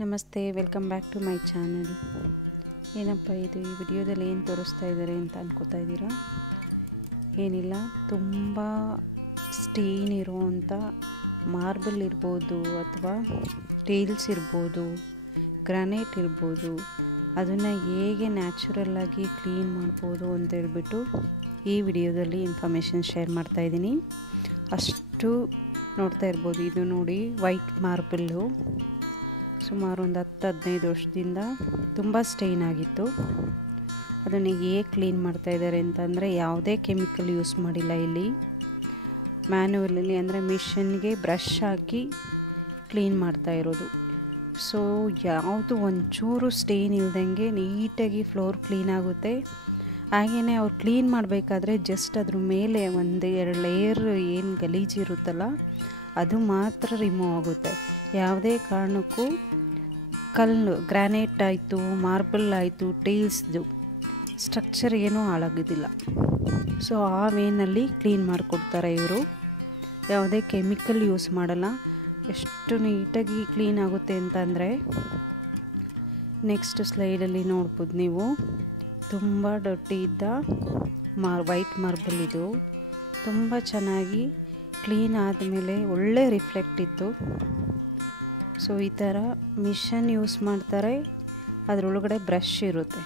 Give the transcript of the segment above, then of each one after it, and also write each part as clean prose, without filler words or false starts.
ನಮಸ್ತೆ, welcome back to my channel. ಏನಪ್ಪ ಇದು ಈ ವಿಡಿಯೋದಲ್ಲಿ ಏನು ತೋರಿಸ್ತಾ ಇದ್ದಾರೆ ಅಂತ ಅನ್ಕೋತಾ ಇದ್ದೀರಾ? ಏನಿಲ್ಲ, ತುಂಬ ಸ್ಟೇನ್ ಇರುವಂಥ ಮಾರ್ಬಲ್ ಇರ್ಬೋದು ಅಥವಾ ಟೈಲ್ಸ್ ಇರ್ಬೋದು, ಗ್ರಾನೈಟ್ ಇರ್ಬೋದು, ಅದನ್ನು ಹೇಗೆ ನ್ಯಾಚುರಲ್ಲಾಗಿ ಕ್ಲೀನ್ ಮಾಡ್ಬೋದು ಅಂತ ಹೇಳ್ಬಿಟ್ಟು ಈ ವಿಡಿಯೋದಲ್ಲಿ ಇನ್ಫಾರ್ಮೇಷನ್ ಶೇರ್ ಮಾಡ್ತಾಯಿದ್ದೀನಿ. ಅಷ್ಟು ನೋಡ್ತಾ ಇರ್ಬೋದು. ಇದು ನೋಡಿ, ವೈಟ್ ಮಾರ್ಬಲ್ಲು ಸುಮಾರು ಒಂದು 10-15 ವರ್ಷದಿಂದ ತುಂಬ ಸ್ಟೇನ್ ಆಗಿತ್ತು. ಅದನ್ನು ಹೇಗೆ ಕ್ಲೀನ್ ಮಾಡ್ತಾಯಿದ್ದಾರೆ ಅಂತಂದರೆ, ಯಾವುದೇ ಕೆಮಿಕಲ್ ಯೂಸ್ ಮಾಡಿಲ್ಲ ಇಲ್ಲಿ. ಮ್ಯಾನ್ಯುವಲಲ್ಲಿ ಅಂದರೆ ಮಿಷನ್ಗೆ ಬ್ರಷ್ ಹಾಕಿ ಕ್ಲೀನ್ ಮಾಡ್ತಾ ಇರೋದು. ಸೊ ಯಾವುದು ಒಂಚೂರು ಸ್ಟೇನ್ ಇಲ್ದಂಗೆ ನೀಟಾಗಿ ಫ್ಲೋರ್ ಕ್ಲೀನ್ ಆಗುತ್ತೆ. ಹಾಗೆಯೇ ಅವ್ರು ಕ್ಲೀನ್ ಮಾಡಬೇಕಾದ್ರೆ ಜಸ್ಟ್ ಅದ್ರ ಮೇಲೆ 1-2 ಲೇಯರ್ ಏನು ಗಲೀಜಿರುತ್ತಲ್ಲ ಅದು ಮಾತ್ರ ರಿಮೂವ್ ಆಗುತ್ತೆ. ಯಾವುದೇ ಕಾರಣಕ್ಕೂ ಕಲ್ಲು, ಗ್ರಾನೈಟ್ ಆಯಿತು, ಮಾರ್ಬಲ್ ಆಯಿತು, ಟೈಲ್ಸ್ದು ಸ್ಟ್ರಕ್ಚರ್ ಏನೂ ಹಾಳಾಗೋದಿಲ್ಲ. ಸೊ ಆ ವೇನಲ್ಲಿ ಕ್ಲೀನ್ ಮಾಡಿಕೊಡ್ತಾರೆ ಇವರು. ಯಾವುದೇ ಕೆಮಿಕಲ್ ಯೂಸ್ ಮಾಡಲ್ಲ. ಎಷ್ಟು ನೀಟಾಗಿ ಕ್ಲೀನ್ ಆಗುತ್ತೆ ಅಂತಂದರೆ, ನೆಕ್ಸ್ಟ್ ಸ್ಲೈಡಲ್ಲಿ ನೋಡ್ಬೋದು ನೀವು. ತುಂಬ ಡರ್ಟಿ ಇದ್ದ ವೈಟ್ ಮಾರ್ಬಲ್ ಇದು ತುಂಬ ಚೆನ್ನಾಗಿ ಕ್ಲೀನ್ ಆದಮೇಲೆ ಒಳ್ಳೆ ರಿಫ್ಲೆಕ್ಟ್ ಇತ್ತು. ಸೊ ಈ ಥರ ಮಿಷನ್ ಯೂಸ್ ಮಾಡ್ತಾರೆ. ಅದರೊಳಗಡೆ ಬ್ರಷ್ ಇರುತ್ತೆ.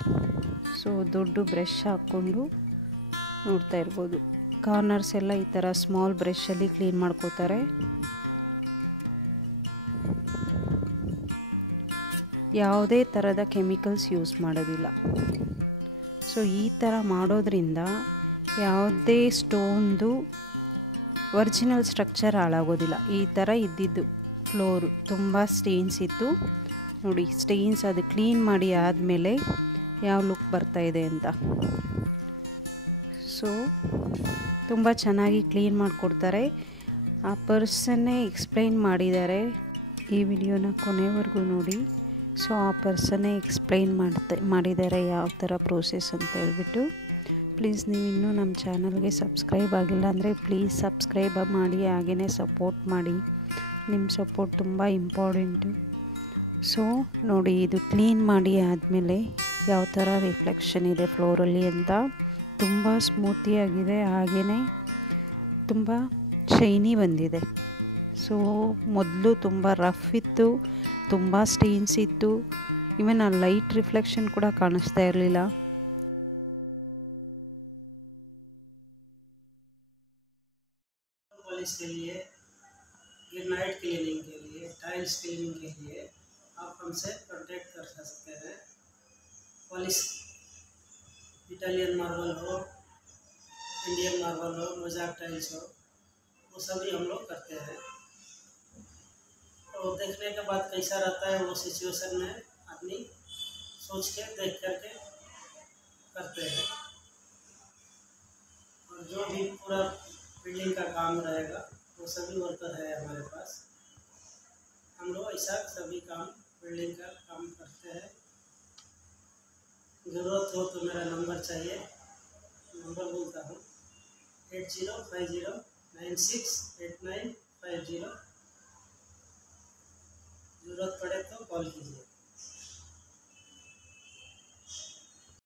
ಸೊ ದೊಡ್ಡ ಬ್ರಷ್ ಹಾಕ್ಕೊಂಡು ನೋಡ್ತಾ ಇರ್ಬೋದು. ಕಾರ್ನರ್ಸ್ ಎಲ್ಲ ಈ ಥರ ಸ್ಮಾಲ್ ಬ್ರಷಲ್ಲಿ ಕ್ಲೀನ್ ಮಾಡ್ಕೋತಾರೆ. ಯಾವುದೇ ಥರದ ಕೆಮಿಕಲ್ಸ್ ಯೂಸ್ ಮಾಡೋದಿಲ್ಲ. ಸೊ ಈ ಥರ ಮಾಡೋದ್ರಿಂದ ಯಾವುದೇ ಸ್ಟೋನ್ದು ಒರಿಜಿನಲ್ ಸ್ಟ್ರಕ್ಚರ್ ಹಾಳಾಗೋದಿಲ್ಲ. ಈ ಥರ ಇದ್ದಿದ್ದು ಫ್ಲೋರು ತುಂಬ ಸ್ಟೇನ್ಸ್ ಇತ್ತು ನೋಡಿ. ಸ್ಟೇನ್ಸ್ ಅದು ಕ್ಲೀನ್ ಮಾಡಿ ಆದಮೇಲೆ ಯಾವ ಲುಕ್ ಬರ್ತಾಯಿದೆ ಅಂತ. ಸೊ ತುಂಬ ಚೆನ್ನಾಗಿ ಕ್ಲೀನ್ ಮಾಡಿಕೊಡ್ತಾರೆ. ಆ ಪರ್ಸನ್ನೇ ಎಕ್ಸ್ಪ್ಲೈನ್ ಮಾಡಿದ್ದಾರೆ. ಈ ವಿಡಿಯೋನ ಕೊನೆವರೆಗೂ ನೋಡಿ. ಸೊ ಆ ಪರ್ಸನ್ನೇ ಎಕ್ಸ್ಪ್ಲೈನ್ ಮಾಡಿದ್ದಾರೆ ಯಾವ ಥರ ಪ್ರೋಸೆಸ್ ಅಂತ ಹೇಳ್ಬಿಟ್ಟು. ಪ್ಲೀಸ್ ನೀವು ಇನ್ನೂ ನಮ್ಮ ಚಾನಲ್ಗೆ ಸಬ್ಸ್ಕ್ರೈಬ್ ಆಗಿಲ್ಲ ಅಂದರೆ ಪ್ಲೀಸ್ ಸಬ್ಸ್ಕ್ರೈಬ್ ಮಾಡಿ, ಹಾಗೆಯೇ ಸಪೋರ್ಟ್ ಮಾಡಿ. ನಿಮ್ಮ ಸಪೋರ್ಟ್ ತುಂಬ ಇಂಪಾರ್ಟೆಂಟು. ಸೊ ನೋಡಿ, ಇದು ಕ್ಲೀನ್ ಮಾಡಿ ಆದಮೇಲೆ ಯಾವ ಥರ ರಿಫ್ಲೆಕ್ಷನ್ ಇದೆ ಫ್ಲೋರಲ್ಲಿ ಅಂತ. ತುಂಬ ಸ್ಮೂತಿಯಾಗಿದೆ, ಹಾಗೆಯೇ ತುಂಬ ಶೈನಿ ಬಂದಿದೆ. ಸೊ ಮೊದಲು ತುಂಬ ರಫ್ ಇತ್ತು, ತುಂಬ ಸ್ಟೇನ್ಸ್ ಇತ್ತು. ಇವನ್ ಆ ಲೈಟ್ ರಿಫ್ಲೆಕ್ಷನ್ ಕೂಡ ಕಾಣಿಸ್ತಾ ಇರಲಿಲ್ಲ. पॉलिश के लिए, ग्रेनाइट क्लीनिंग के लिए, टाइल्स क्लीनिंग के लिए आप हमसे कांटेक्ट कर सकते हैं. पॉलिश इटालियन मार्बल हो, इंडियन मार्बल हो, मोज़ाक टाइल्स हो, वो सभी हम लोग करते हैं. तो देखने के बाद कैसा रहता है वो सिचुएशन में आदमी सोच के देख करके करते हैं. और जो भी पूरा बिल्डिंग का काम रहेगा वो सभी वर्कर है हमारे पास. हम लोग ऐसा सभी काम बिल्डिंग का काम करते हैं. ज़रूरत हो तो मेरा नंबर चाहिए, नंबर बोलता हूँ 8050968950. ज़रूरत पड़े तो कॉल कीजिए.